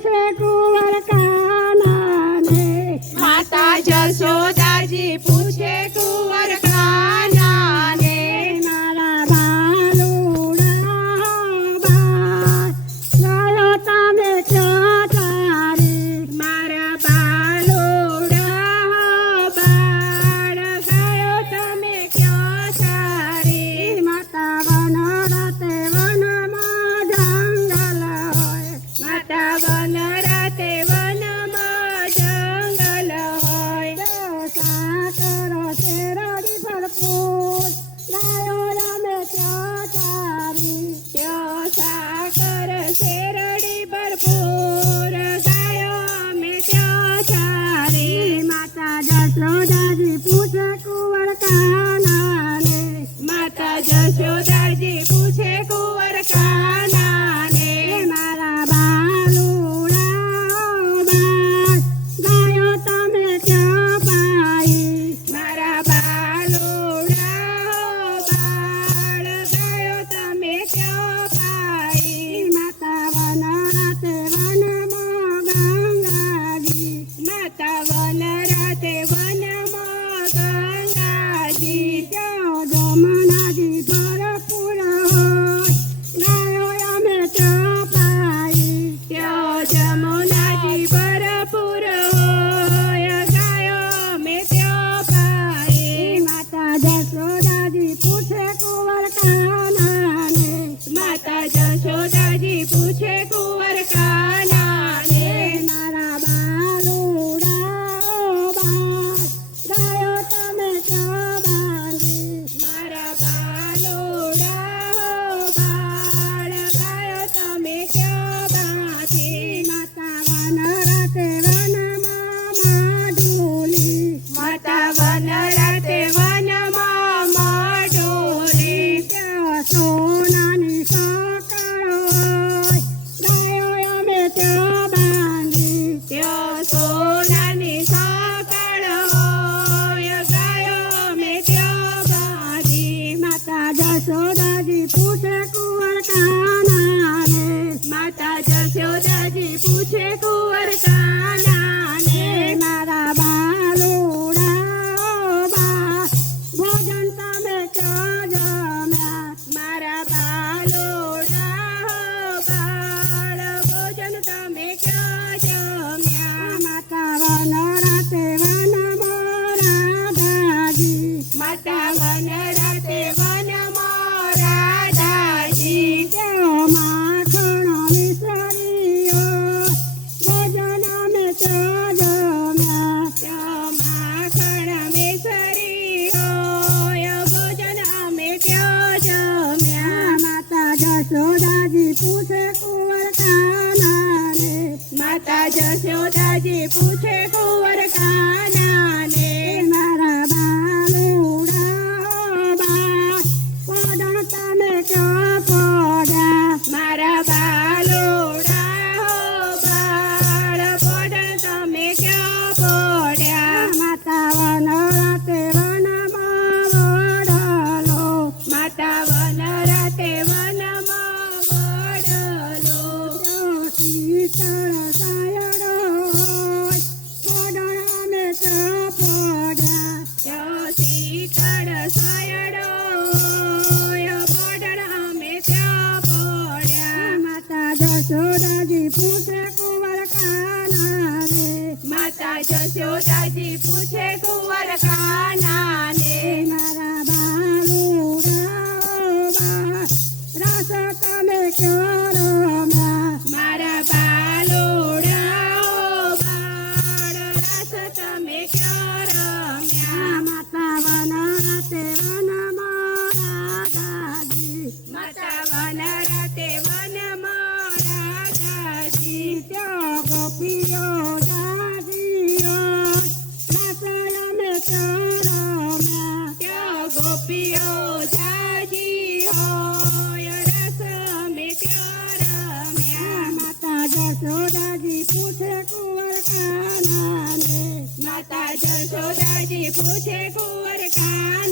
Second. Hello. Thank you. Passou પૂછે કુંવર કાના માતા જશોદાજી પૂછે જશોદાજી પૂછે કુંવર કાના ને મારા બાલુ રાસ તમે ક્યાં માતા જશોદાજી પૂછે કુંવર કાન